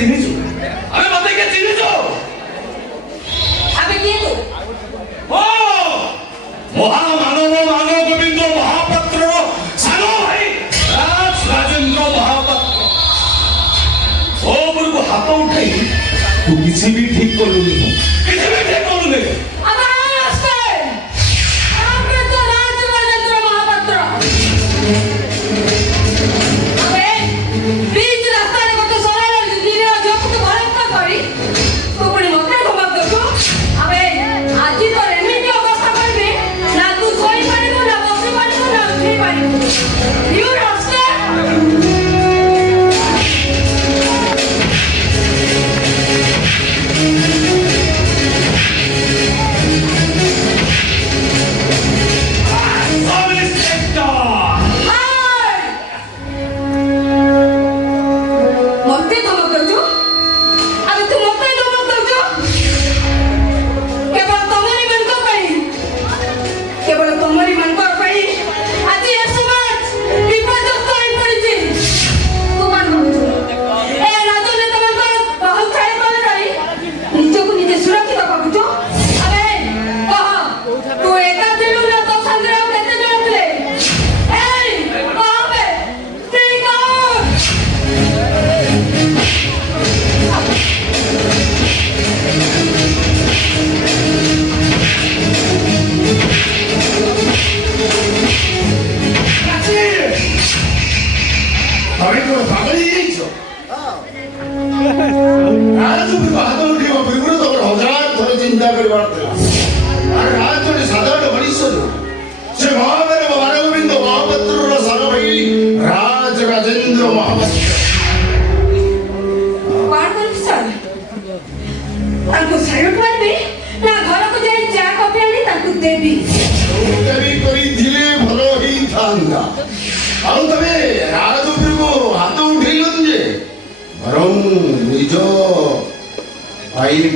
চিনিছো আমি মতেকে চিনিছো আবে কে তো ও মহামানব মানব গোবিন্দ মহাপাত্র সান ভাই রাজেন্দ্র মহাপাত্র সবুর হাত উঠাই তু কিছু বি ঠিক করলুনি কিছু বি ঠিক করলুনি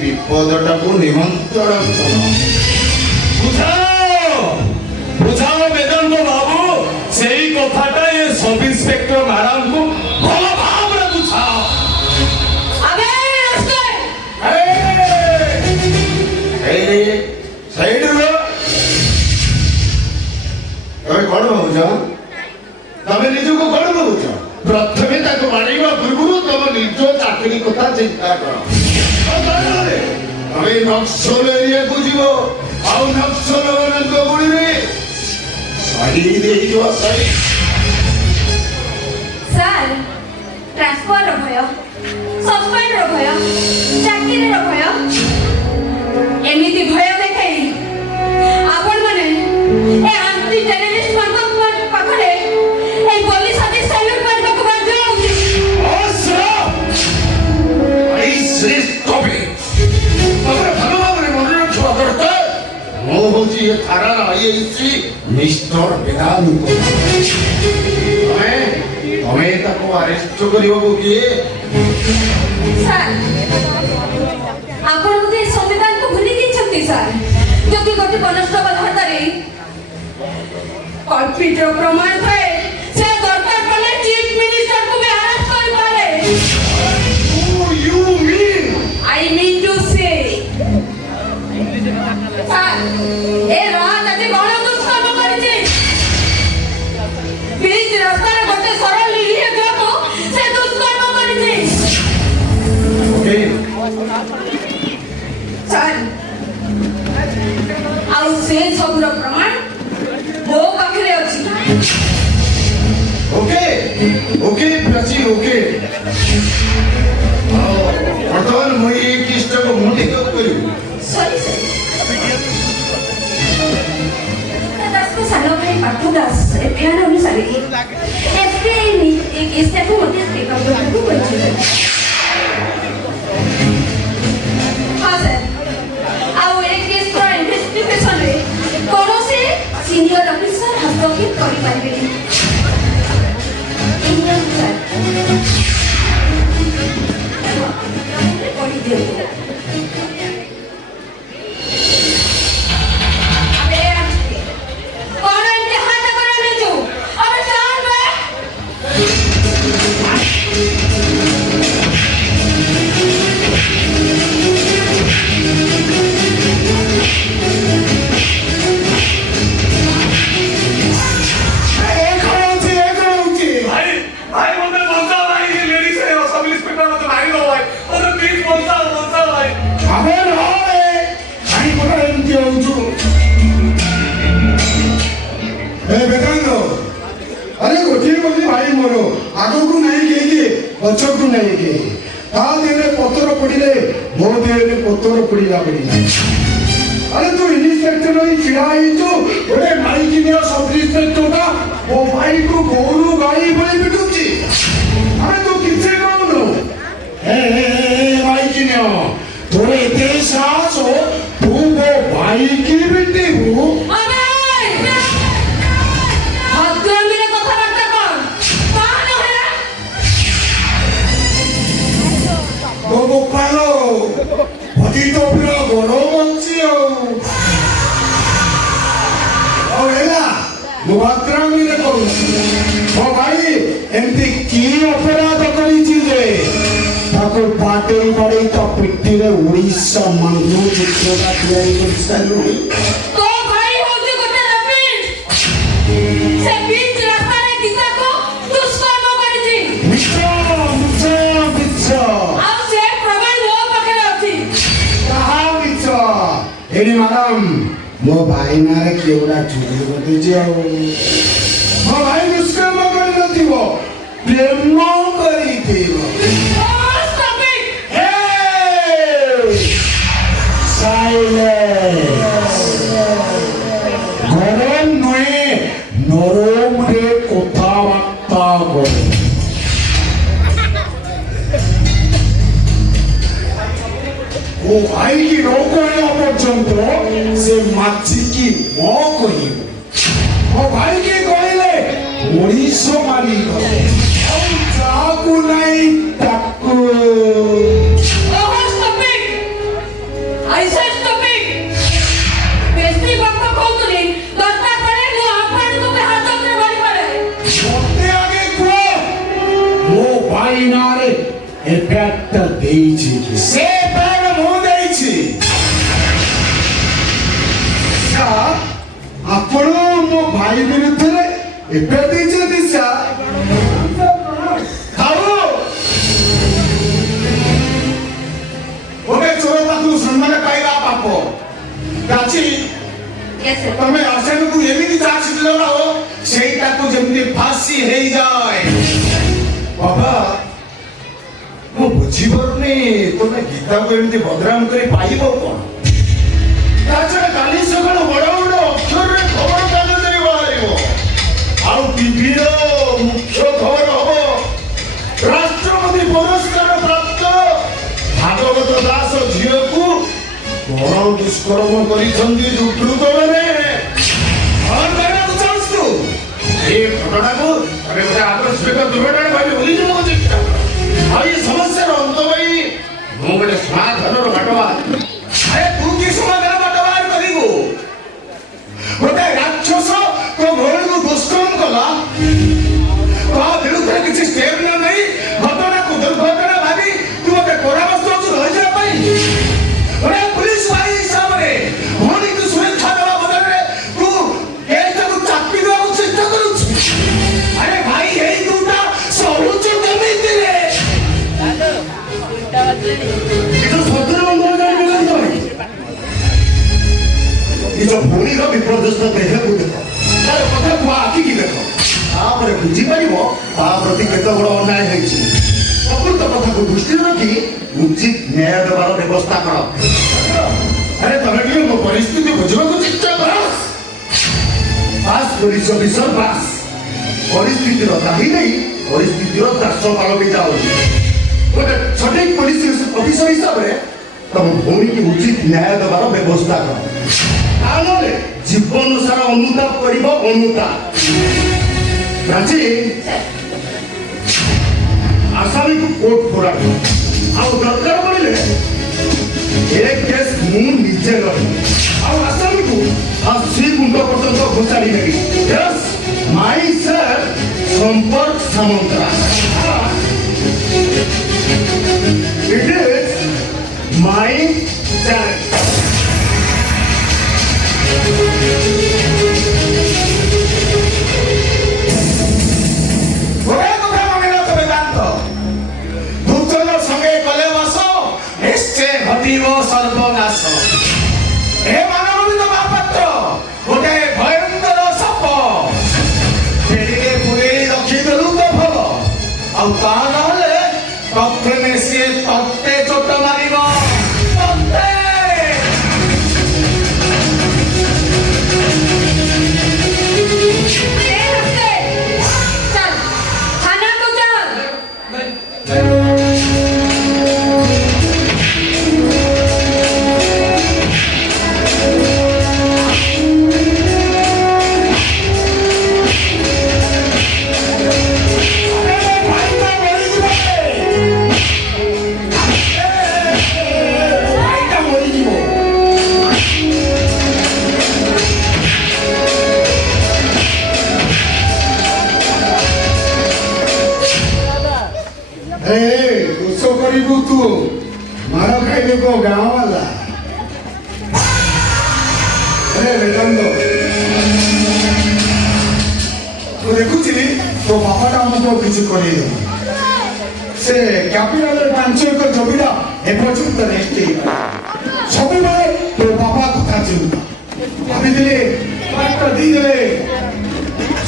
বিপদটাকে নিমন্ত্রণ বুঝাও বেদান্ত বাবু সেই কথাটা এ সব ইন্সপেক্টর ম্যাডাম কো ভালো ভাবে বুঝাও আবে এই সাইড রে তুমি কোন ভাবুছ তুমি নিজକୁ কোন ভাবুছ প্রথমে তাকে মারিবা পূর্বରୁ তম নিজ চাকরি কথা চিন্তা কর আমি নক্সল এরিয়াକୁ ଯିବ ଆଉ ନକ୍ସଲ ମାନଙ୍କ ଗୁଳିରେ ଶହୀଦ ହେଇଯିବ ଶହୀଦ ସାର୍ ଟ୍ରାନ୍ସଫର ଭୟ ସସ୍ପେଣ୍ଡର ଭୟ ଚାକିରିର ଭୟ ଏମିତି ଭୟ ଦେଖାଇ ଆପଣମାନେ ଏ ଆଣ୍ଟି ଟେରରିଷ୍ଟ ମାନଙ୍କ ପାଖରେ এই পুলিশ আଜି স্যালুট মারବାକୁ ବାଧ୍ୟ ହେଉଛି ये थारा आईएसी मिस्टर वेदांत हमें ताको अरेस्ट करिवो किए सर आपण मुझे संविधान को भूली गई छथि सर जो कि गोटे कॉन्स्टेबल हातरे कॉन्फिडर प्रमाण थाए से दरकार पड़े चीफ मिनिस्टर को भी अरेस्ट कर पारे Who you mean? I mean to say sir ए रात आज गण दुष्कर्म करिछि बीच रास्ता रे गोटे सरल लिलिए देखो से दुष्कर्म करिछि ओके सर आउ से सबुर प्रमाण मो पाखरे अछि ओके ओके प्राची ओके वर्तमान मुई एक किष्ट को मुंडी को करू सॉरी सर दास को सानो भाई पाठु दास एफआईआर अनुसार एफआईआर में एक स्टेप होते थे कंप्यूटर को बच्चे हां सर आउ एक केस पर इन्वेस्टिगेशन रे कोनो से सीनियर ऑफिसर हस्तक्षेप करि पाइबे इंडियन सर पढ़ी दे ଆଗକୁ ନାହିଁ କେହି ପଛକୁ ନାହିଁ କେହି ତା ଦେହରେ ପତର ପଡ଼ିଲେ ମୋ ଦେହରେ ପତର ପଡ଼ିଲା ପଡ଼ିଲା ଆରେ ତୁ ଇନ୍ସପେକ୍ଟର ହୋଇ ଛିଡ଼ା ହେଇଛୁ ଗୋଟେ ମାଇକିନିଆ ସବ୍ ଇନ୍ସପେକ୍ଟରଟା ମୋ ଭାଇକୁ ଗୋରୁ ଗାଈ ଭଳି ପିଟୁଛି ଆରେ ତୁ କିଛି କହୁନୁ ହେ ମାଇକିନିଆ ତୋର ଏତେ ସାହସ ତୁ ମୋ ଭାଇକି ପିଟିବୁ ମୋ ଗୋପାଳ ଅତି ତ ପୁରା ଗରମ ଅଛି ଆଉ ହେଲା ମୁଁ ଭଦ୍ରାମୀରେ କହୁଛି ମୋ ଭାଇ ଏମିତି କି ଅପରାଧ କରିଛି ଯେ ତାକୁ ବାଟେଇ ବାଡ଼େଇ ତା ପିଠିରେ 1900 ମାନ ଚିତ୍ରଟା ତିଆରି କରି ସାରିଲୁଣି ତୋ ଭାଇ ହଉଛି ଗୋଟେ ରବିଟ ସେ ବିଚ୍ ରାସ୍ତାରେ ଗୀତାକୁ ଦୁଷ୍କର୍ମ କରିଛି ମିଛ ଆଉ ସେ ପ୍ରମାଣ ମୋ ପାଖରେ ଅଛି ତାହା ମିଛ ଏଠି ମ୍ୟାଡାମ ମୋ ଭାଇ ନାଁରେ କିଏ ଗୋଟା ଚୁରି କରିଦେଇଛି ଆଉ ମୋ ଭାଇ ଦୁଷ୍କର୍ମ କରିନଥିବ ପ୍ରେମ କରିଥିବ ଗରମ ନୁହେଁ ନରମରେ କଥାବାର୍ତ୍ତା କରେ ଓ ଭାଇକି ନ କହିବା ପର୍ଯ୍ୟନ୍ତ ସେ ମାଛିକି ମ କହିବ ମୋ ଭାଇକି କହିଲେ ମଣିଷ ମାରିବ ଆଉ ଯାହାକୁ ନାହିଁ ତାକୁ ନାଁରେ ଏ ବ୍ୟାଗଟା ଦେଇଛି କି ସେ ବ୍ୟାଗ ମୁଁ ଦେଇଛି ଆପଣ ମୋ ଭାଇ ବିରୁଦ୍ଧରେ ଏବେ ଦେଇଛନ୍ତି ଗୋଟେ ଚୋର ପାଖରୁ ସମ୍ମାନ ପାଇବା ପାପ ପ୍ରାଚୀ ତମେ ଆସାମକୁ ଏମିତି ଚାଷି ଲଗାଅ ସେଇଟାକୁ ଯେମିତି ଫାଶୀ ହେଇଯାଏ ବାବା ମୁଁ ବୁଝିପାରୁନି ତମେ ଗୀତାକୁ ଏମିତି ବଦନାମ କରି ପାଇବ କଣ ତାଛଡ଼ା କାଲି ସକାଳୁ ବଡ଼ ବଡ଼ ଅକ୍ଷରରେ ଖବର କାଗଜରେ ବାହାରିବ ଆଉ ଟିଭିର ମୁଖ୍ୟ ଖବର ହବ ରାଷ୍ଟ୍ରପତି ପୁରସ୍କାର ପ୍ରାପ୍ତ ଭାଗବତ ଦାସ ଝିଅକୁ ଗଣ ଦୁଷ୍କର୍ମ କରିଛନ୍ତି ଦୁର୍ବୃତ୍ତମାନେ ଏ ଘଟଣାକୁ ଗୋଟେ ଆକସ୍ମିକ ଦୁର୍ଘଟଣା ଭାବେ ଭୁଲିଯିବାକୁ ଚେଷ୍ଟା ଆଉ ଏ ସମସ୍ୟାର ଅନ୍ତ ପାଇଁ ମୁଁ ଗୋଟେ ସମାଧାନର ବାଟ ବାହାର ଆରେ ତୁ କି ସମାଧାନ ବାଟ ବାହାର କରିବୁ ଗୋଟେ ରାକ୍ଷସ ତୋ ଭଉଣୀକୁ ଦୁଷ୍କର୍ମ କଲା ତା ବିରୁଦ୍ଧରେ କିଛି ଷ୍ଟେପ୍ ନ ନେଇ ଘଟଣାକୁ ଦୁର୍ଘଟଣା ଭାବି ତୁ ଗୋଟେ ପରାମର୍ଶ ଦେଉଛୁ ରହିଯିବା ପାଇଁ ଗୋଟେ ପୁଲିସ ଭାଇ ହିସାବରେ ଭଉଣୀକୁ ସୁରକ୍ଷା ଦେବା ବଦଳରେ ତୁ କେସଟାକୁ ଚାପି ଦେବାକୁ ଚେଷ୍ଟା କରୁଛୁ ଆରେ ଭାଇ ଏଇ ଦୁଟା ସହୁଛୁ କେମିତି ରେ ନିଜ ଭଉଣୀର ବିପର୍ଯ୍ୟସ୍ତ ଦେହକୁ ଦେଖ ତାର କଥାକୁ ଆଖିକି ଦେଖ ତାପରେ ବୁଝିପାରିବ ତା ପ୍ରତି କେତେ ବଡ଼ ଅନ୍ୟାୟ ହେଇଛି ପ୍ରକୃତ କଥାକୁ ଦୃଷ୍ଟିରେ ରଖି ଉଚିତ ନ୍ୟାୟ ଦେବାର ବ୍ୟବସ୍ଥା କର ଆରେ ତମେ ଟିକେ ମୋ ପରିସ୍ଥିତି ବୁଝିବାକୁ ଚେଷ୍ଟା କର ପାସ୍ କରିଛ ବିଷୟ ପାସ୍ ପରିସ୍ଥିତିର ଦାହି ନେଇ ପରିସ୍ଥିତିର ଦାସ ପାଳବି ଯାଉଛି ଗୋଟେ ସଠିକ ପୋଲିସ ଅଫିସର ହିସାବରେ ତମ ଭଉଣୀକି ଉଚିତ ନ୍ୟାୟ ଦେବାର ବ୍ୟବସ୍ଥା କର ତାହେଲେ ଜୀବନ ସାରା ଅନୁତାପ କରିବ ଅନୁତାପ ପ୍ରାଚୀ ଆସାମୀକୁ କୋର୍ଟ ଫୋରାକ ଆଉ ଦରକାର ପଡ଼ିଲେ ଏ କେସ୍ ମୁଁ ନିଜେ ଲଢ଼ିବି ଆଉ ଆସାମୀକୁ ଫାଶୀ କୁଣ୍ଡ ପର୍ଯ୍ୟନ୍ତ ଘୋଷାଡ଼ି ନେବି ମାଇ ସାର୍ ସମ୍ପର୍କ Samantaray It is my challenge. সর্বনাশ হে মানবীত মহাপাত্র গোটে ভয়ঙ্কর সাপ পেড়িরে পুরেই রখিদেলু তো ভাল ଆଉ ତା ନହେଲେ ପ୍ରଥମେ ସିଏ ତତେ ଚୋଟ ମାରିବ ତତେ। चल थाना को चल। दोष करू तू मार खाइबे को गाँव वाला। अरे वेदांत तू देखुची तो बापाटा हमको किसी करे से कैपिटल 5 एकर जमीन एपर्यंत रेस्टी सब बेले तो बापा कथा चिंता भाभी दिले बात दी देले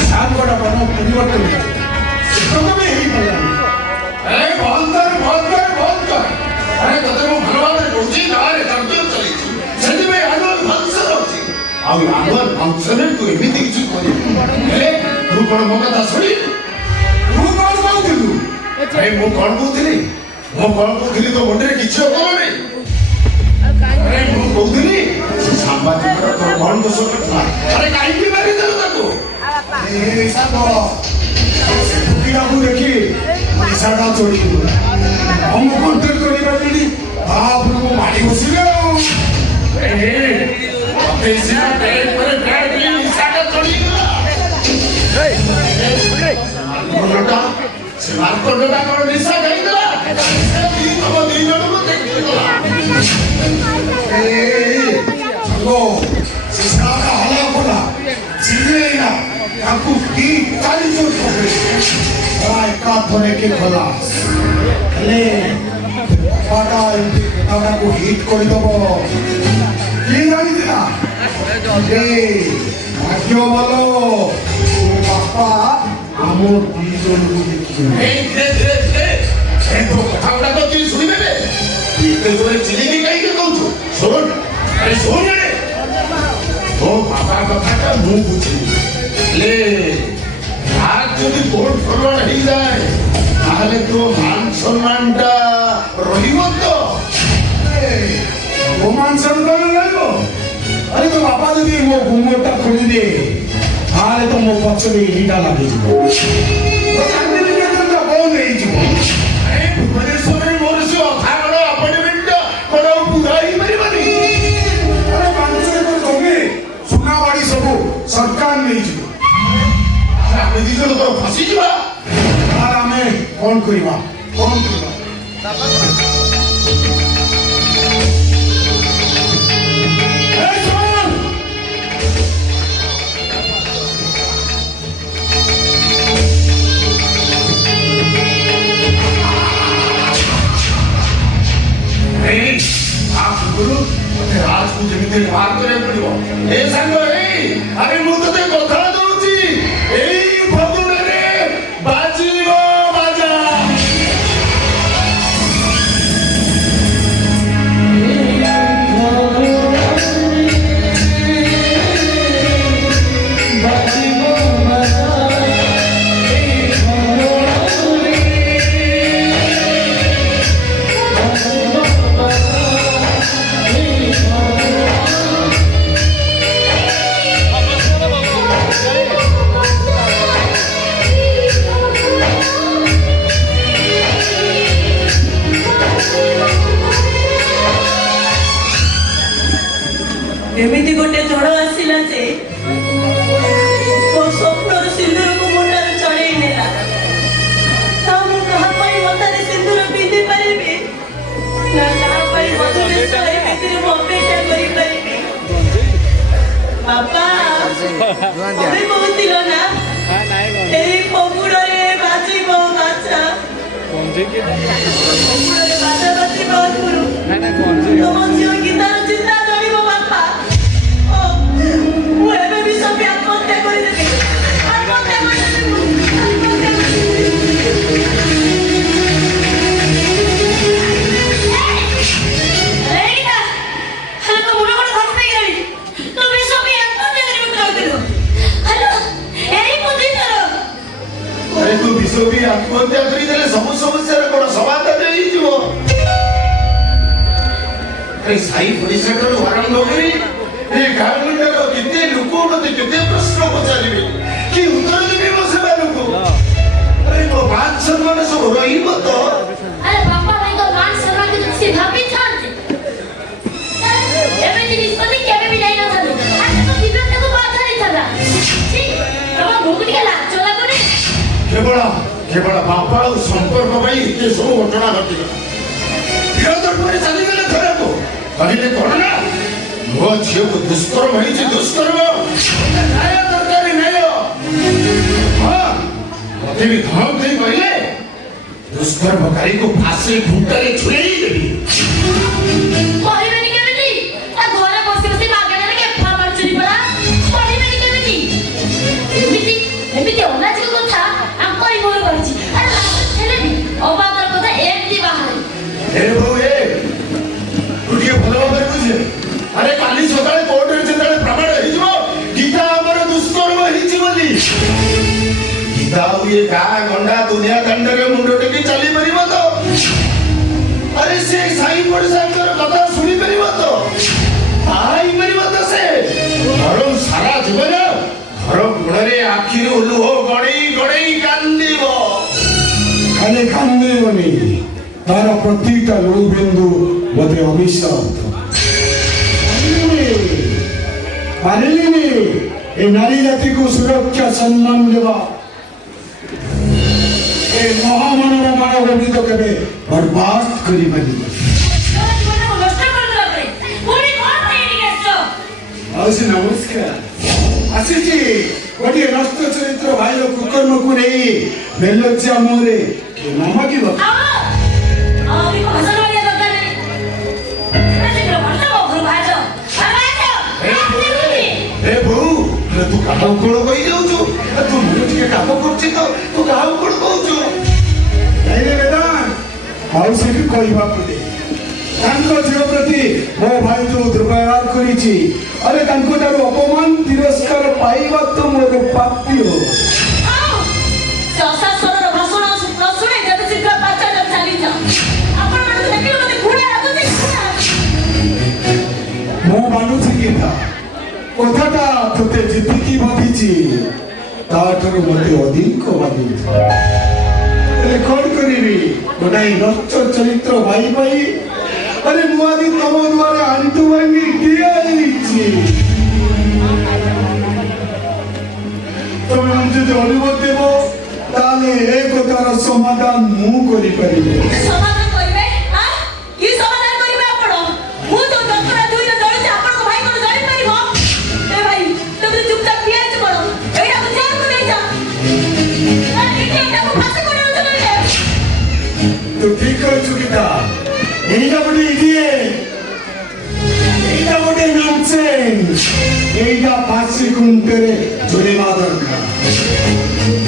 सात बड़ा बनो परिवर्तन तो भी ही पड़ा। अरे बंद कर अरे तते मो भगवान रोजी गारे तंत्र चलीची सेति में आनुअल फंक्शन होची आ आनुअल फंक्शन तू एमिति किछु कोनी हेले तू कोन मो कथा सुनी तू कोन कहउथिलु अरे मो कोन कहउथिली तो मुंडे किछु होलो नै अरे मो कहउथिली सांबादिक तो कोन दोष करथला अरे काई की मारी देलु ताको ए साबो किराबु देखी पैसाटा चोरी हम कंट्रोल करिबा बेली आप लोग मारी बसिले पैसा पेट पर बैठ भी साटा चोरी गला मोनटा से मार्कोटा कोन निशा गई दला हम दी जण को देखला ए संगो सिस्काका हला कोला चिलेना आपको की ताली जोर पकड़े राय का थोड़े के खलास ले पाटा पाटा को हिट कर दबो ये जानी देना ए भाग्य बोलो बापा আমর দুইজন ए तो कथाটা তো তুই শুনি নেবে তুই তোরে চিলিনি কাই কে কইছো শোন আরে শোন রে ও বাবার কথাটা মু বুঝি লে আজ যদি কোন ফরওয়ার্ড হই যায় তাহলে তো মান সম্মানটা রহিব তো ওমান সম্মান লাগবো আরে তো বাবা যদি মো ঘুমটা খুলে দে তাহলে তো মো পছরে হিটা লাগি যাব তো সামনে দিকে তো বন্ধ হয়ে যাব আরে ভুবনেশ্বরের মোরস অথাগড় অ্যাপয়েন্টমেন্ট কোন পুরাই মারিবানি আরে মানুষের তো জমি সোনাবাড়ি সব সরকার নেই যাব আর আমি দিজন তো ফাঁসি যাবা আর আমি কোন করিবা এই শোন এই আপ গুরু রাজକୁ ଯେମିତି ବାହାର କରିବାକୁ ପଡିବ ଏ ସାଙ୍ଗ ଏଇ ଆରେ ମୁଁ ତତେ କଥା ଦଉଛି ଏଇ ଫଗୁଣରେ ବାଜିବ ବାଜା एमिति गोटे झड़ आसिला जे स्वप्नर सिंदूर को मुंडार चढ़े नेला मु कहा मतारे सिंदूर पिंधि पारिबे ना मधुरेश्वर एमिति अपेक्षा करि पारिबे बापा अबे बहुतिल ना एई पगुड़े बाजिबो बाचा पगुड़े बाजा बाजिबो गुरु तम झियो गीतार चिंता जड़िबो बापा ମୁଁ ଏବେ ବି ସବୁ ଆତ୍ମହତ୍ୟା କରିଦେବି। ସବୁ ସମସ୍ୟାର କ'ଣ ସମାଧାନ ହେଇଯିବ? ସାଇ ପଡ଼ିଶା ଠାରୁ ଆରମ୍ଭ କରି ଏ ଗାଁ ମୁଣ୍ଡର କେତେ ଲୋକ ମତେ କେତେ ପ୍ରଶ୍ନ ପଚାରିବେ, କି ଉତ୍ତର ଦେବି ମୁଁ ସେମାନଙ୍କୁ? ମୋ ମାନ ସମ୍ମାନ ସବୁ ରହିବ ତ? ଆରେ ବାପା ଭାଇଙ୍କ ମାନ ସମ୍ମାନ ଯଦି ସେ ଭାବିଥାନ୍ତେ ଏମିତି ନିଷ୍ପତ୍ତି କେବେ ବି ନେଇନଥାନ୍ତେ। ଆଜି ତ ବିବେକକୁ ବାଧା ଦେଇଥାନ୍ତା। ତମ ମୁହଁକୁ ଟିକେ ଲାଜ ଲାଗୁନି? କେବଳ ବାପା ଆଉ ସମ୍ପର୍କ ପାଇଁ ଏତେ ସବୁ ଘଟଣା ଘଟିଗଲା। ଦର୍ପରେ ଚାଲିଗଲେ ଥରକୁ କହିଲେ କ'ଣ ନା ମୋ ଝିଅକୁ ଦୁଷ୍କର୍ମ ହେଇଛି, ଦୁଷ୍କର୍ମ ନ୍ୟାୟ ଦରକାର ନ୍ୟାୟ। ହଁ ମତେ ବି ଧମକ ଦେଇ କହିଲେ ଦୁଷ୍କର୍ମକାରୀକୁ ଫାଶୀ ଠୁଙ୍କାରେ ଛୁରେଇ ଦେବି। କହିବେନି କେମିତି? ତା ଘରେ ବସି ବସି ମାଗଣାରେ କେଫା ମାରୁଛନ୍ତି ପରା। କହିବେନି କେମିତି? ଏମିତି ଅନାଜିକ କଥା ଆଙ୍କରି ମୁହଁରୁ ବାହାରିଛି। ଆରେ ଲାଜ ଥିଲେ ବି ଅବାଦର କଥା ଏମିତି ବାହାରେ। ତୁ ଟିକେ ଭଲ ଭାବରେ ବୁଝେ। ଆରେ କାଲି ସକାଳେ କୋର୍ଟରେ ଯେତେବେଳେ ପ୍ରମାଣ ହେଇଯିବ ଗୀତା ଆମର ଦୁଷ୍କର୍ମ ହେଇଛି ବୋଲି, ଗୀତା ଆଉ ଏ ଗାଁ ଗଣ୍ଡା ଦୁନିଆ ଦାଣ୍ଡରେ ମୁଣ୍ଡ ଟେକି ଚାଲିପାରିବ ତ? ଆରେ ସେ ସାଇ ପଡ଼ିଶାଙ୍କର କଥା ଶୁଣିପାରିବ ତ? ପାଇପାରିବ ତ ସେ? ବରଂ ସାରା ଜୀବନ ଘର ଗୁଣରେ ଆଖିରୁ ଲୁହ ଗଡ଼େଇ ଗଡ଼େଇ କାନ୍ଦିବ। ଖାଲି କାନ୍ଦିବନି, ତାର ପ୍ରତିଟା ଲୁହ ବିନ୍ଦୁ ମୋତେ ଅଭିଶାପ। ପାରିଲିନି ଏ ନାରୀ ଜାତିକୁ ସୁରକ୍ଷା ସମ୍ମାନ ଦେବା। ଏ ମହାମାନବ ମାନବ ବୃଦ୍ଧ କେବେ ବର୍ବାଦ କରିପାରିବ। ମାଉସୀ ନମସ୍କାର। ଆସିଛି ଗୋଟିଏ ନଷ୍ଟ ଚରିତ୍ର ଭାଇର କୁକର୍ମକୁ ନେଇ ବେଲଜ୍ଜା ମୁହଁରେ କ୍ଷମା ମାଗିବ। ତୁ କାହାକୁ କଣ କହିଯାଉଛୁ? ତୁ ମୁଁ ଟିକେ କାମ କରୁଛି ତ ତୁ କାହାକୁ କଣ କହୁଛୁ? ମାଉସୀକି କହିବାକୁ ଦେ। ତାଙ୍କ ଝିଅ ପ୍ରତି ମୋ ଭାଇ ଯୋଉ ଦୁର୍ବ୍ୟବହାର କରିଛି, ଆରେ ତାଙ୍କ ଠାରୁ ଅପମାନ ତିରସ୍କାର ପାଇବା ତ ମୋର ପ୍ରାପ୍ୟ। ମୁଁ ମାନୁଛି ଗୀତା, କଥାଟା ତୋତେ ଯେତିକି ବାଧିଛି ତାଠାରୁ ମୋତେ ଅଧିକ ବାଧୁଛି। ହେଲେ କ'ଣ କରିବି? ଗୋଟାଏ ନଷ୍ଟ ଚରିତ୍ର ଭାଇ ପାଇଁ ଆରେ ମୁଁ ଆଜି ତମ ଦ୍ୱାରା ଆଣ୍ଠୁ ଭାଙ୍ଗି ଠିଆ ହେଇଛି। ତମେ ଯଦି ଅନୁମତି ଦେବ ତାହେଲେ ଏ କଥାର ସମାଧାନ ମୁଁ କରିପାରିବି। ତୁ ଠିକ କରୁଛୁ ଗୀତା। এইটা ଗୋଟେ ইডিয়েট, এইটা ଗୋଟେ ননসেন্স, এইটা ফাঁসি খুঁটে ঝুলিবা দরকার।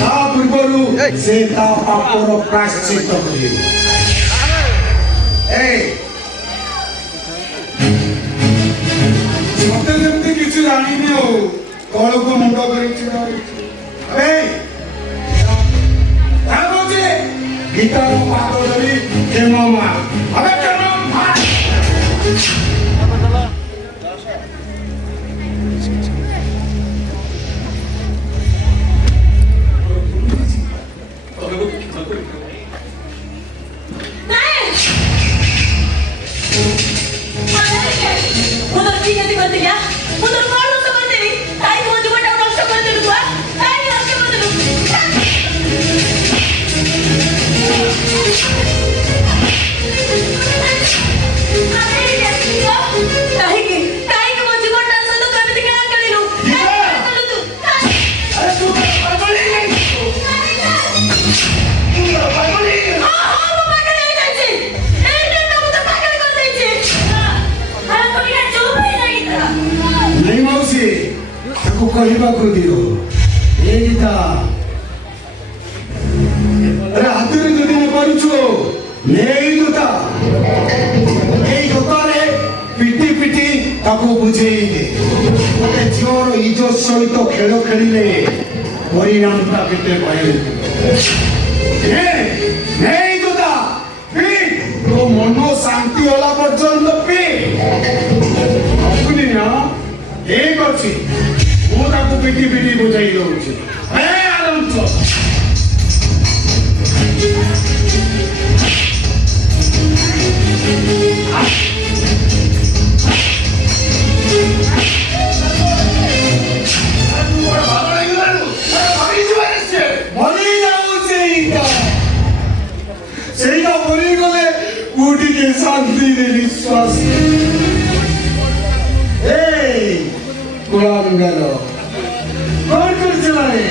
তা পূର୍ବରୁ ସେ ତା ପାପର ପ୍ରାୟଶ୍ଚିତ୍ତ କରିବ। ମତେ ଯେମିତି କିଛି ଜାଣିନି ଆଉ ତଳକୁ ମୁଣ୍ଡ କରି ଛିଡ଼ା ହୋଇଛି। ଗୀତାର ପାଦ ଧରି କ୍ଷମା ମାଗ। ଏବେ କ୍ଷମା ମାଗ। नहीं मौसी ताको कहबाकू दियो ए गीता अरे हातरे जदि न करूछु नेई दुता एई गोतारे पिटी पिटी ताको बुझेई दे ओते जोर इज्जत सहित खेल खेलिले परिणामटा केते पाइले ने ଟିକେ ଶାନ୍ତିରେ ନିଶ୍ୱାସ କୁଳାଙ୍ଗାର କଣ କରୁଛ ମାନେ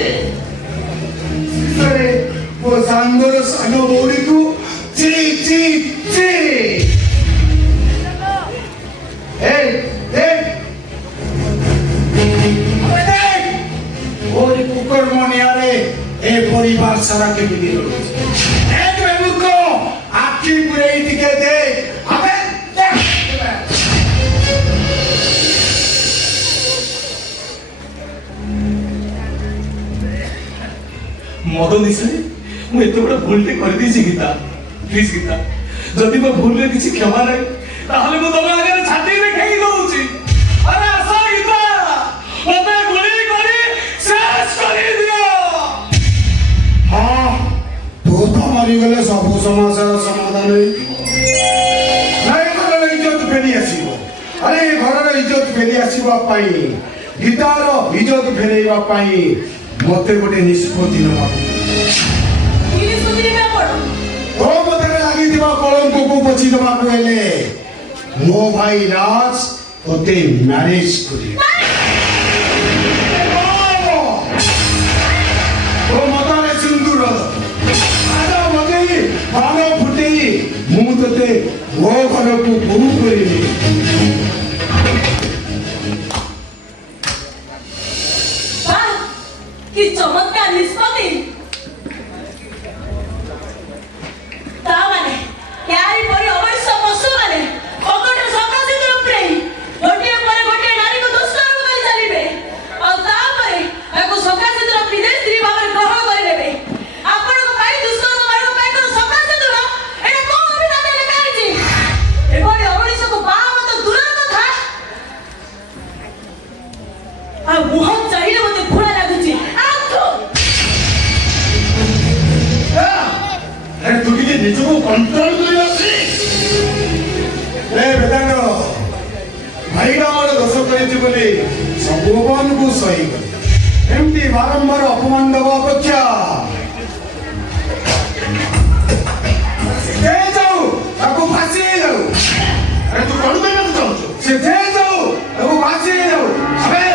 ଶେଷରେ ମୋ ସାଙ୍ଗର ସାନ ଭଉଣୀକୁ ଚି ଚି ଚି ওই কুকর্মনিয়ারে এ পরিবার সারা কেমিতি রয়েছে এক মূর্খ আখি পুরে এইদিকে দেখ আবে মদ নিশাରେ ମୁଁ ଏତେ ବଡ଼ ଭୁଲଟେ କରିଦେଇଛି ଗୀତା ପ୍ଲିଜ ଗୀତା ଯଦି ମୋ ଭୁଲରେ କିଛି କ୍ଷମା ନାହିଁ ତାହେଲେ ମୁଁ ତମ ଆଗରେ ଛାତି ଦେଖେଇ ଦଉଛି ଆରେ ଆସ ଗୀତା ମତେ ଗୁଳି କରି ଶେଷ କରିଦିଅ ହଁ ତୁ ତ ମରିଗଲେ ସବୁ ସମସ୍ୟାର ସମାଧାନ ହେଇଯିବ ନାଇଁ ଘରର ଇଜ୍ଜତ ଫେରି ଆସିବ ଆରେ ଘରର ଇଜ୍ଜତ ଫେରି ଆସିବା ପାଇଁ ଗୀତାର ଇଜ୍ଜତ ଫେରେଇବା ପାଇଁ ମତେ ଗୋଟେ ନିଷ୍ପତ୍ତି ନେବାକୁ ତୋ ମତରେ ଲାଗିଥିବା କଳଙ୍କକୁ ପୋଛି ଦେବାକୁ ହେଲେ ମୋ ଭାଇ ରାଜ ତୋତେ ମ୍ୟାରେଜ କରିବ ତୋ ମତରେ ସିନ୍ଦୁର ମତେଇ ବାଣ ଫୁଟେଇ ମୁଁ ତୋତେ ମୋ ଘରକୁ ବୋହୂ କରିବି কি চমৎকার নিষ্পত্তি তা মানে ইয়ারি পরি অবশ্য পশু মানে অকট সকাশিত প্রেম গোটিয়ে পরে গোটিয়ে নারীকে দুষ্কর্ম করে চালিবে আর তারপরে তাকে সকাশিত বিদেশ স্ত্রী ভাবে গ্রহণ করে নেবে আপনার পাই দুষ্কর্ম মারো পাই কোন সকাশিত এটা কোন অভিধানে লেখা আছে এবারে অমরিশকে বাবা তো দূরের কথা আর মুহ চাইলে মতে ঘোড়া লাগুছে ତୁ ଟିକେ ନିଜକୁ କଣ୍ଟ୍ରୋଲ କରି ଆସି ବେଦାନ୍ତ ଭାଇଟା ଆମର ଦୋଷ କରିଛି ବୋଲି ସବୁ ଅପମାନକୁ ସହିଗଲି ଏମିତି ବାରମ୍ବାର ଅପମାନ ଦେବା ଅପେକ୍ଷା ଯାଉ ତାକୁ ଫାଶୀ ହେଇଯାଉ ଆରେ ତୁ କଣ କହିବାକୁ ଚାହୁଁଛୁ ସେ ଯାଉ ତାକୁ ଫାଶୀ ହେଇଯାଉ ଆବେ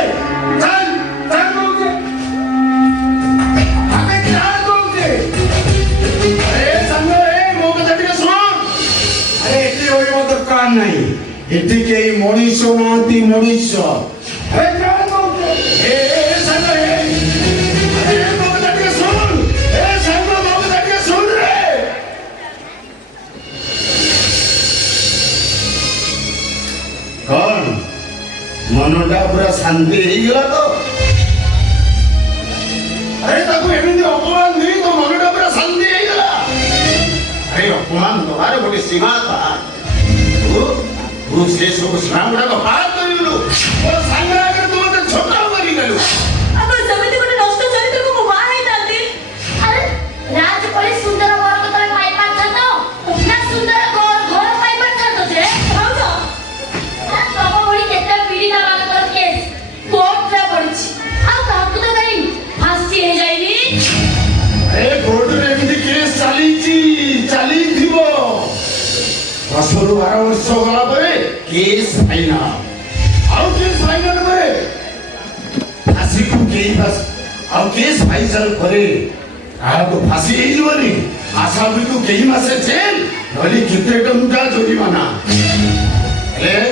ଚାଲ ଚାଲ କହୁଛେ ଆବେ ଚାଲ କହୁଛେ ଆରେ ସାଙ୍ଗ ମୋ କଥା ଟିକେ ଶୁଣ আরে এটি হইব দরকার নাই এটি কেই মଣିষ নাহাନ୍ତି মଣିষ ଏ ସାଙ୍ଗ ଆରେ ମୋ କଥା ଟିକେ ଶୁଣ ଏ ସାଙ୍ଗ ମୋ କଥା ଟିକେ ଶୁଣ ରେ କଣ ମନଟା ପୁରା ଶାନ୍ତି ହେଇଗଲା ତ ଆରେ ତାକୁ ଏମିତି ଅପମାନ ଦେଇ ତୋ ମନଟା ପୁରା ଶାନ୍ତି ହେଇଗଲା ଆରେ ଅପମାନ ଦବାର ଗୋଟେ ସୀମା ଥାଏ ତୁ ସେ ସବୁ ସୀମା ଗୁଡାକ ପାର କରିଗଲୁ ତୋ ସାଙ୍ଗ ଆଗରେ ତୁ ମତେ ଛୋଟ କରିଗଲୁ ଆପଣ ସେମିତି ଗୋଟେ ନଷ୍ଟ ଚରିତ୍ରକୁ ମୁଁ ବାହା ହେଇଥାନ୍ତି ଆରେ ରାଜ ପରି ସୁନ୍ଦର ବରକୁ ତମେ ପାଇପାରିଥାନ୍ତ ନା ସୁନ୍ଦର ଘର ପାଇପାରିଥାନ୍ତ ଯେ ଭାଉଜ ତମ ଭଳି କେତେ ପୀଡ଼ିତା ମାନଙ୍କର କେସ୍ କୋର୍ଟରେ ପଡିଛି ଆଉ ତାହାକୁ ତ କାହିଁ ଫାଶୀ ହେଇଯାଇନି ଏ କୋର୍ଟରେ ଏମିତି କେସ୍ ଚାଲିଥିବ 10ରୁ 12 ବର୍ଷ ଗଲା ପରେ କେସ୍ ଫାଇନାଲ ଆଉ କେସ୍ ଫାଇନାଲ ପରେ ଫାଶୀକୁ କେହି ଆଉ କେସ୍ ଫାଇନାଲ ପରେ କାହାକୁ ଫାଶୀ ହେଇଯିବନି ଆସାମିକୁ କେହି ମାସେ ଜେଲ ନହେଲେ କେତେ ଟଙ୍କା ଜରିମାନା ହେଲେ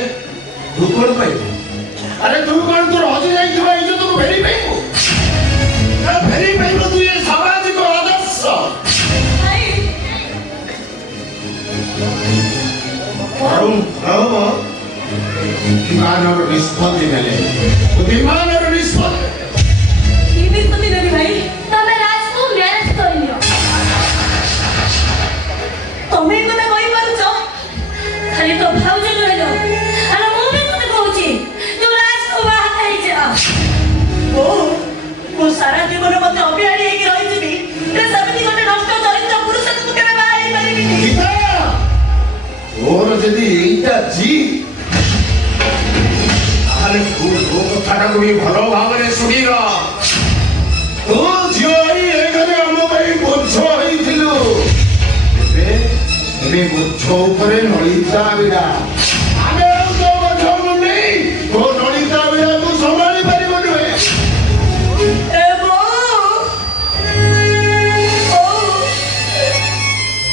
ତୁ କଣ ପାଇବୁ ଆରେ ତୁ କଣ ତୋର ହଜି ଯାଇଥିବା ଇଜ୍ଜତକୁ ଫେରି ପାଇବୁ ଫେରି ପାଇବୁ ତୁ ଏ ସାମାଜିକ ଆଦର୍ଶ ଭାଇ ବରଂ ବିମାନର ନିଷ୍ପତ୍ତି ନେଲେ ବିମାନର ନିଷ୍ପତ୍ତି কি নিষ্পত্তি নেবি ভাই ତମେ ରାଜକୁ ମ୍ୟାରେଜ କରିନିଅ ତମେ ଏ କଥା କହିପାରୁଛ ଖାଲି ତ ଭାଉଜ ରହିଲ ଆରେ ମୁଁ ବି ତତେ କହୁଛି ତୁ ରାଜକୁ ବାହା ହେଇଯା ଓ ମୁଁ ସାରା ଜୀବନ ମତେ ଅବିହାରୀ ହେଇକି ରହିଯିବି ସେମିତି ଗୋଟେ ନଷ୍ଟ ଚରିତ୍ର ପୁରୁଷକୁ ମୁଁ କେବେ ବାହା ହେଇପାରିବିନି ଗୀତା ତୋର ଯଦି ଏଇଟା ଜି ତାହେଲେ ତୁ ତୋ କଥାଟାକୁ ବି ଭଲ ଭାବରେ ଶୁଣିଲ ତୁ ଝିଅ ହେଇ ଏ ଘରେ ଆମ ପାଇଁ ବୋଝ ହେଇଥିଲୁ ଏବେ ଏବେ ଗଛ ଉପରେ ନଳିତା ବିଡ଼ା ଆମେ ଆଉ ତୋ ଗଛ ମୁଣ୍ଡି ତୋ ନଳିତା ବିଡ଼ାକୁ ସମ୍ଭାଳି ପାରିବ ନୁହେଁ ଏ ବୋଉ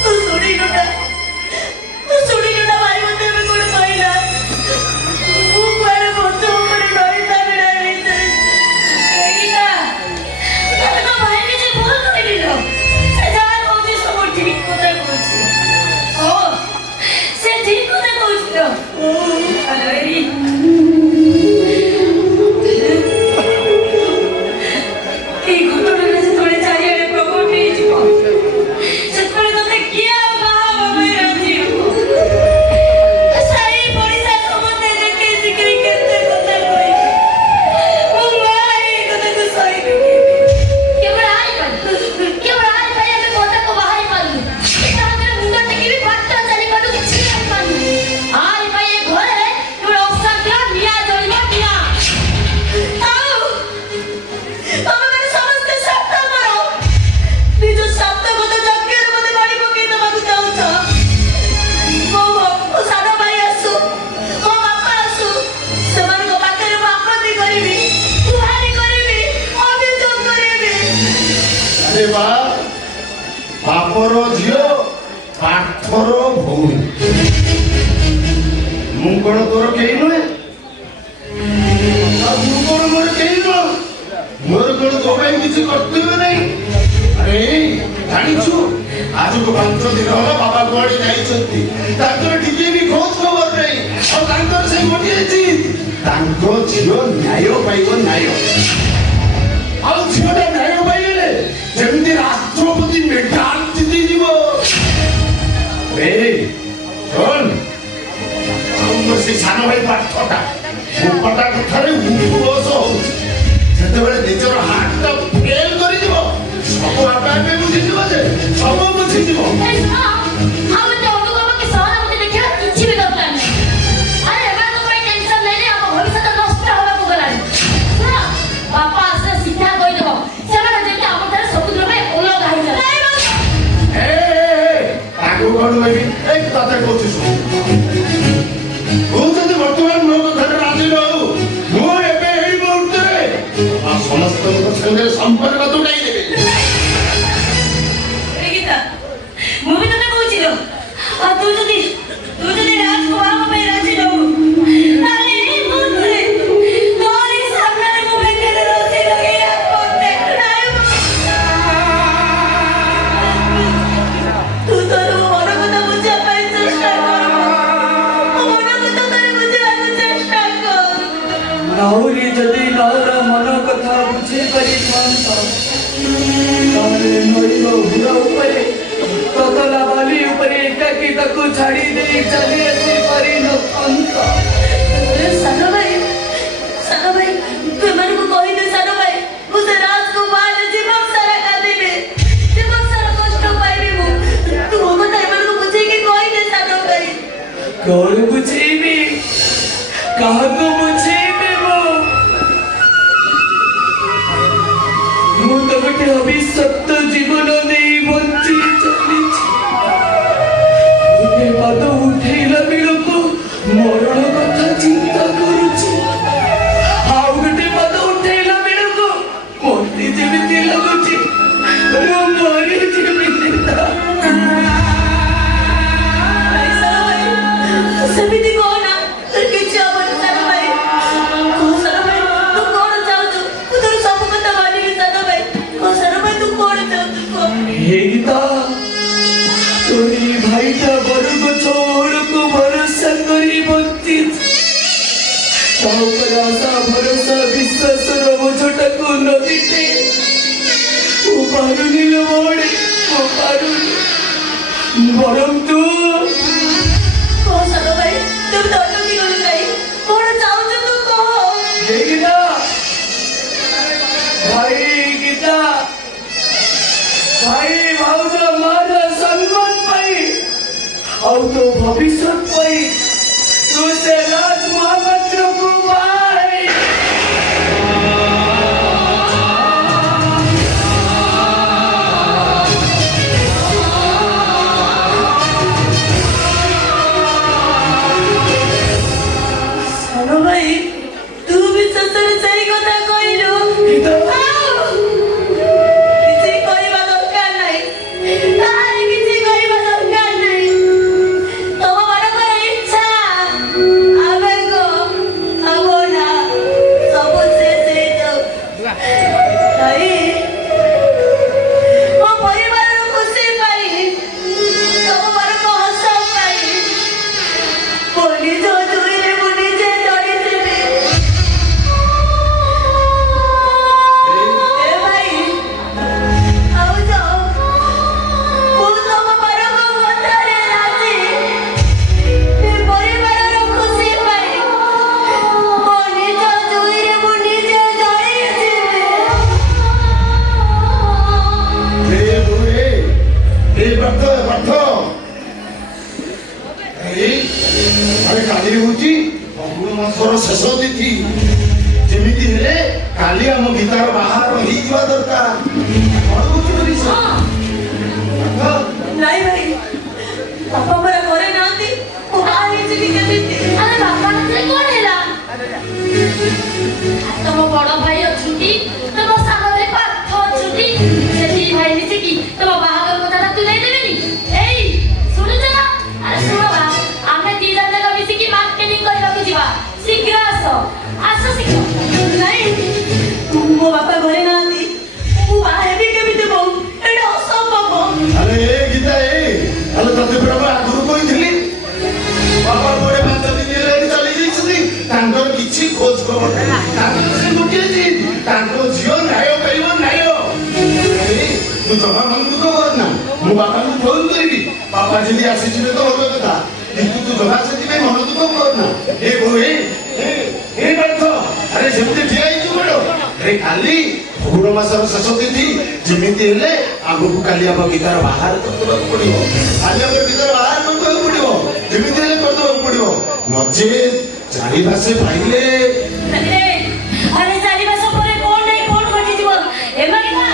ତୁ ଶୁଣିଲୁ ନା ଭାଇ ମତେ ଏବେ କଣ କହିଲା ମୁଁ କୁଆଡେ ଗଛ ଉପରେ ନଳିତା ବିଡ଼ା ହେଇଛି ଏଇଟା ତମେ ତ ଭାଇ ନିଜେ ଭୁଲ କହିଲିଲ ସେ ଯାହା କହୁଛି ସବୁ ଠିକ କଥା କହୁଛି ସେ ଠିକ କଥା କହୁଛି ତ ଆରେ এই ঘটনাটা যেତେବେଳେ চারিଆଡେ ପ୍ରକଟ ହେଇଯିବ ସେତେବେଳେ ତତେ କିଏ ଆଉ ବାହା ହବା ପାଇଁ ରାଜି ହେବ ସାହି ପଡ଼ିଶା ସମସ୍ତେ ଦେଖି ଶିଖି କେତେ କଥା କହିବେ ମୁଁ ମା ଏଇ କଥାକୁ ସହିବି କେବଳ ଆଇ ପାଇ ଆମେ କଥାକୁ ବାହାରି ପାରୁନୁ ତା ହାତରେ ମୁଣ୍ଡ ଟେକିବି ବାଟ ଚାଲିପାରୁନୁ କିଛି ଜାଣିପାରୁନୁ ଆଇ ପାଇ ଏ ଘରେ କେବଳ ଅଶାନ୍ତି ନିଆଁ ଜଳିବ ନିଆଁ ଆଉ ତମେମାନେ ସମସ୍ତେ ଶବ୍ଦ କର ନିଜ ଶବ୍ଦ କଥା ଯଜ୍ଞରେ ମତେ ବଳି ପକେଇ ଦେବାକୁ ଚାହୁଁଛ ମୋ ସାନ ଭାଇ ଆସୁ ମୋ ବାପା ଆସୁ ସେମାନଙ୍କ ପାଖରେ ମୁଁ ଆପତ୍ତି କରିବି ଗୁହାରି କରିବି ଅଭିଯୋଗ କରିବି ଆରେ ବା ବାପର ଝିଅ ପାଠର ଭଉଣୀ ମୁଁ କଣ ତୋର କେହି ନୁହେଁ ଆଉ ତୁ କଣ ମୋର କେହି ନୁହ ମୋର କଣ ତୋ ପାଇଁ କିଛି କର୍ତ୍ତବ୍ୟ ନାହିଁ ଆରେ ଜାଣିଛୁ ଆଜକୁ 5 ଦିନ ହେଲା ବାବା କୁଆଡେ ଯାଇଛନ୍ତି ତାଙ୍କର ଟିକେ ବି ଖୋଜ ଖବର ନାହିଁ ଆଉ ତାଙ୍କର ସେ ଗୋଟିଏ ଜିଦ୍ ତାଙ୍କ ଝିଅ ନ୍ୟାୟ ପାଇବ ନ୍ୟାୟ ଆଉ ଝିଅଟା ନ୍ୟାୟ ପାଇଗଲେ ଯେମିତି ରାଷ୍ଟ୍ରପତି ମେଡାଲ ଜିତିଯିବ ଶୁଣ ଆଉ ସେ ସାନ ଭାଇ ପାଠଟା ଉପଟା କଥାରେ ଉପବସ ହଉଛି ଯେତେବେଳେ ନିଜର ହାତଟା ଫେଲ କରିଯିବ ସବୁ ଆପେ ଆପେ ବୁଝିଯିବ ଯେ ସବୁ ବୁଝିଯିବ ଆଉ ଏତେ ଅନୁଭବ କି ସହାନୁଭୂତି ଦେଖିବା କିଛି ବି ଦରକାର ନାହିଁ ଆରେ ଏମାନଙ୍କ ପାଇଁ ଟେନସନ ନେଲେ ଆମ ଭବିଷ୍ୟତ ନଷ୍ଟ ହେବାକୁ ଗଲାଣି ଶୁଣ ବାପା ଆସିଲେ ସିଧା କହିଦେବ ସେମାନେ ଯେମିତି ଆମ ଠାରେ ସବୁଦିନ ପାଇଁ ଅଲଗା ହେଇଯାଏ ତାକୁ କଣ କହିବି ଏଇ କଥା କହୁଛି ଶୁଣ ତୁ ଯଦି ବର୍ତ୍ତମାନ ମୋ କଥାରେ ରାଜି ନ ହଉ ମୁଁ ଏବେ ଏଇ ମୁହୂର୍ତ୍ତରେ ସମସ୍ତଙ୍କ ସାଙ୍ଗରେ ସମ୍ପର୍କ ତୁଟାଇ ଦେବି ଗୀତା ମୁଁ ବି ତତେ କହୁଛି ଆଉ ତୁ ଯଦି ରାଜକୁ ବାହା ହବା ପାଇଁ ରାଜି ନ ହଉ ତାହେଲେ ଏଇ ମୁହୂର୍ତ୍ତରେ ତୋରି ସାମ୍ନାରେ ମୁଁ ବେକରେ ରସି ଲଗେଇ ଆତ୍ମହତ୍ୟା ତୁ ତୋର ମନ କଥା ବୁଝିବା ପାଇଁ ଚେଷ୍ଟା କର ମୋ ମନ କଥା ତୋର ବୁଝିବାକୁ ଚେଷ୍ଟା କର ଆହୁରି ଯଦି ନଅର ମନ କଥା ବୁଝି ପାରିଥାନ୍ତ ତାହେଲେ ନଈର ବୁଡ଼ ଉପରେ ତତଲା ବାଲି ଉପରେ ଏକାକି ତାକୁ ଛାଡ଼ି ଦେଇ ଚାଲି ଆସି ପାରିନଥାନ୍ତ ସାନ ଭାଇ ତୁ ଏମାନଙ୍କୁ କହିଦେ ସାନ ଭାଇ ମୁଁ ସେ ରାଜକୁ ବାହାରେ ଜୀବନ ସାରା କାନ୍ଦିବି ଜୀବନ ସାରା କଷ୍ଟ ପାଇବି ମୁଁ ତୁ ମୋ କଥା ଏମାନଙ୍କୁ ବୁଝେଇକି କହିଦେ ସାନ ଭାଇ କଣ ବୁଝେଇବି କାହାକୁ ବୁଝେଇବି ମୁଁ ତ ଗୋଟେ ଅଭିଶପ୍ତ ଜୀବନ ନେଇ ବଞ୍ଚି ଚାଲିଛି ଗୋଟେ ପାଦ ଉଠେଇଲା ବେଳକୁ ମରଣ କଥା ଚିନ୍ତା କରୁଛି ଆଉ ଗୋଟେ ପାଦ ଉଠେଇଲା ବେଳକୁ ମତେ ଯେମିତି ଲାଗୁଛି ମୁଁ ମରି ଯେମିତି ନାଇଁ ସାନ ଭାଇ ସେମିତି କହନା ତୋର କିଛି ହବନି ସାନ ଭାଇ ସାନ ଭାଇ ତୁ କଣ ଚାହୁଁଛୁ ମୁଁ ତୋର ସବୁ କଥା ମାନିବି ସାନ ଭାଇ ସାନ ଭାଇ ତୁ କଣ ଚାହୁଁଛୁ କହ ହେଇତା তোরি ভাইটা বড় গোছড়কু ভরসা করি বঞ্চিত তারপর আশা ভরসা বিশ্বাসর বোঝটাকু নদীতে ও পারুনিল বড়ে ও পারুনি বরং তু ସାନ ଭାଇ ତୁ ଦଣ୍ଡକି ଗଲୁ କାଇଁ କଣ ଚାହୁଁଛୁ ତୁ କହ গীতা ভাই গীতা ভাই ভাউজ মার সম্মান পাই ଆଉ ତୋ ଭବିଷ୍ୟତ ପାଇଁ ତୁ ସେ ରାଜ ମହାପାତ୍ରକୁ ବାହାରେ ପାଠ ଆରେ କାଲି ହଉଛି ଫଗୁଣ ମାସର ଶେଷ ତିଥି ଯେମିତି ହେଲେ କାଲି ଆମ ଗୀତାର ବାହାର ହେଇଯିବା ଦରକାର କଣ କହୁଛୁ ମନୀଷା? ପାଠ ନାଇଁ ଭାଇ ବାପା ପରା ଘରେ ନାହାନ୍ତି ମୁଁ ବାହା ହେଇଯିବି କେମିତି? ଆରେ ବାପା ନଥିଲେ କଣ ହେଲା? ତମ ବଡ ଭାଇ ଅଛନ୍ତି, ତମ ସାନ ଭାଇ ପାଠ ଅଛନ୍ତି, ସେଠି ଭାଇ ମିଶିକି ତମ ବାହାଘର କଥାଟା ତୁଲେଇ ଦେବେନି? ଏଇ ଶୁଣୁଛ ନା? ଆରେ ଶୁଣ ବା, ଆମେ ଦି ଜଣ ଯାକ ମିଶିକି ମାର୍କେଟିଂ କରିବାକୁ ଯିବା। ଶୀଘ୍ର ଆସ, ଆସ ଶୀଘ୍ର। ନାଇଁ ମୋ ବାପା ଘରେ ନାହାନ୍ତି ମୁଁ ବାହା ହେବି କେମିତି ବୋଉ? ଏଇଟା ଅସମ୍ଭବ। ଆରେ ଏ ଗୀତା ଆରେ ତତେ ପରା ମୁଁ ଆଗରୁ କହିଥିଲି ବାପା ପରେ 5 ଦିନ ହେଲାଣି ଚାଲି ଯାଇଛନ୍ତି ତାଙ୍କର କିଛି ଖୋଜ ଖବର ନାହିଁ ତାଙ୍କର ସେ ଗୋଟିଏ ଜିଦ୍ ତାଙ୍କ ଝିଅ ନ୍ୟାୟ ପାଇବ ନ୍ୟାୟ ତୁ ଜମା ମନ ଦୁଃଖ କରନା ମୁଁ ବାପାଙ୍କୁ ଫୋନ କରିବି ବାପା ଯଦି ଆସିଯିବେ ତ ଭଲ କଥା କିନ୍ତୁ ତୁ ଜମା ସେଥିପାଇଁ ମନ ଦୁଃଖ କରନା ଏ ବୋଉ ଏ ପାଠ ଆରେ ସେମିତି ଠିଆ ହେଇଛୁ ବଡ଼ ଆରେ କାଲି ଫଗୁଣ ମାସର ଶେଷ ତିଥି ଯେମିତି ହେଲେ ଆଗକୁ କାଲି ଆମ ଗୀତାର ବାହାର କରିଦେବାକୁ ପଡିବ କାଲି ଆମ ଗୀତାର ବାହାର କରିଦେବାକୁ ପଡିବ ଯେମିତି ହେଲେ କରିଦେବାକୁ ପଡିବ ନଚେତ 4 ମାସ ପାଇଲେ ଆରେ 4 ମାସ ପରେ କଣ ନାହିଁ କଣ ଘଟିଯିବ ଏମାନେ ନା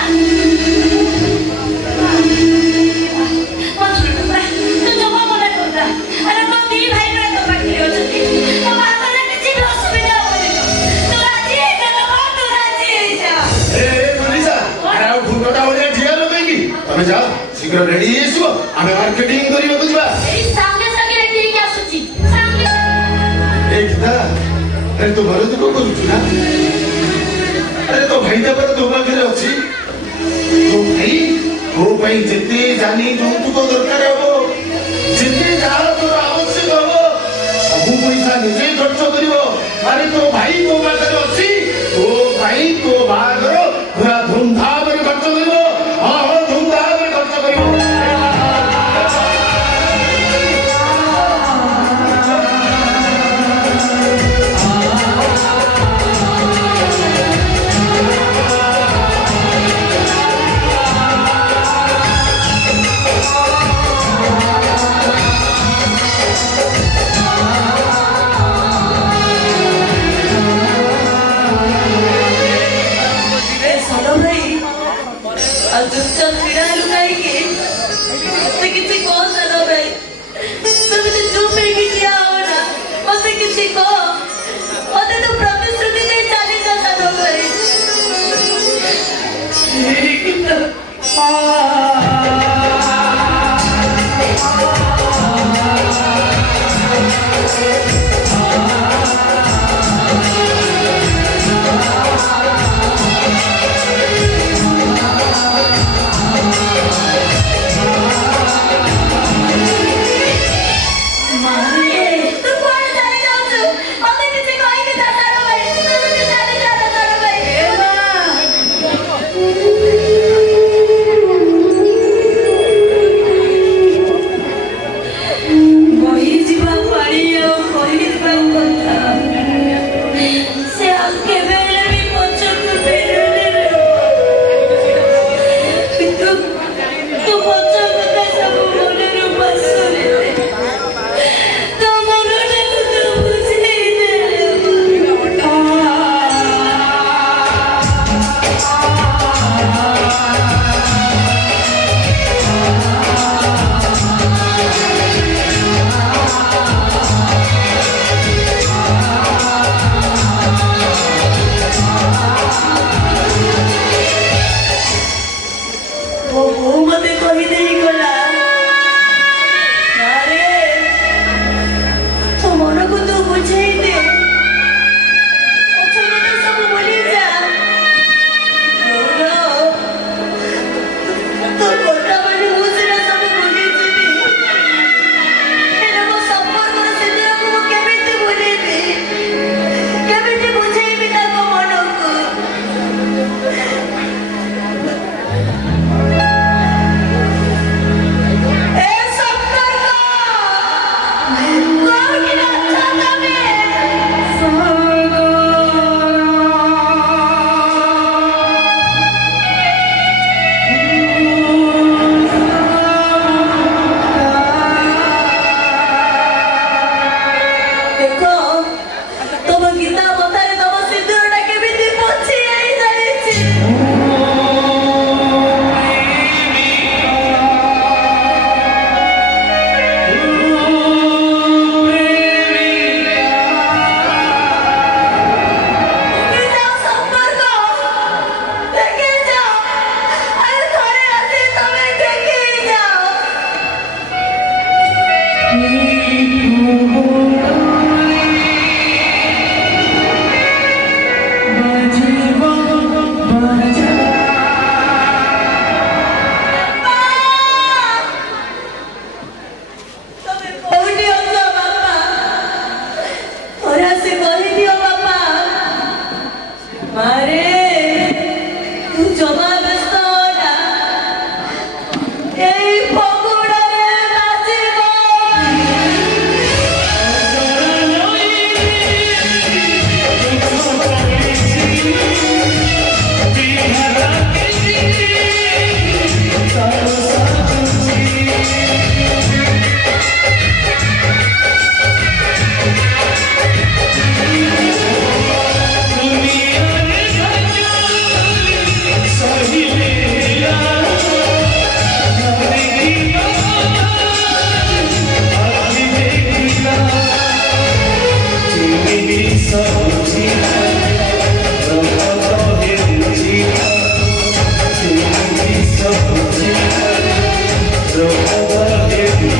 ତୁ ଜମା ମନେ କରୁନା। ଆରେ ତୋ ଦି ଭାଇ ପରା ତୋ ପାଖରେ ଅଛନ୍ତି, ତୋ ବାହାଘରରେ କିଛି ବି ଅସୁବିଧା ହବନି। ତୁ ରାଜି ହେଇଯା ବାବା, ତୁ ରାଜି ହେଇଯା। ଏ ମନୀଷା ଆରେ ଆଉ ଘୁଣ୍ଟଟା ଭଳିଆ ଠିଆ ଲଗେଇକି ତମେ ଯାଅ ଶୀଘ୍ର ରେଡି ହେଇଯିବ ଆମେ ମାର୍କେଟିଂ କରିବାକୁ ଯିବା ଏଇ ସାଙ୍ଗେ ସାଙ୍ଗେ ରେଡି ହେଇକି ଆସୁଛି ସାଙ୍ଗେ ଏ ଗୀତା ଆରେ ତୁ ଘରେ ଦୁଃଖ କରୁଛୁ ନା ଆରେ ତୋ ଭାଇଟା ପରା ତୋ ପାଖରେ ଅଛି ତୋ ଭାଇ ତୋ ପାଇଁ ଯେତେ ଜାନି ଯୌତୁକ ଦରକାର ହବ ଯେତେ ଯାହାର ତୋର ଆବଶ୍ୟକ ହବ ସବୁ ପଇସା ନିଜେ ଖର୍ଚ୍ଚ କରିବ ଆରେ ତୋ ଭାଇ ତୋ ପାଖରେ ଅଛି ତୋ ପାଇଁ ତୋ ବାହାଘର ପୁରା ଧୁମଧାମରେ ଖର୍ଚ୍ଚ କରିବ ହଁ ହଁ ଧୁମଧାମରେ ଖର୍ଚ୍ଚ କରିବ ସାନ ଭାଇ ଆଉ ଚୁପଚାପ ଛିଡା ହେଲୁ କାହିଁକି? ମତେ କିଛି କହ ସାନ ଭାଇ ତମେ ଚୁପ ହେଇକି ଠିଆ ହବ ନା ମତେ କିଛି କହ ମତେ ତୁ ପ୍ରତିଶ୍ରୁତି ଦେଇ ଚାଲିଛ ସାନ ଭାଇ ତୁ କୁଆଡେ ଚାଲି ଯାଉଛୁ? ମତେ କିଛି କହିକି ଯା ସାନ ଭାଇ ତୁ ଯଦି ଚାଲି ଯା ସାନ ଭାଇ रे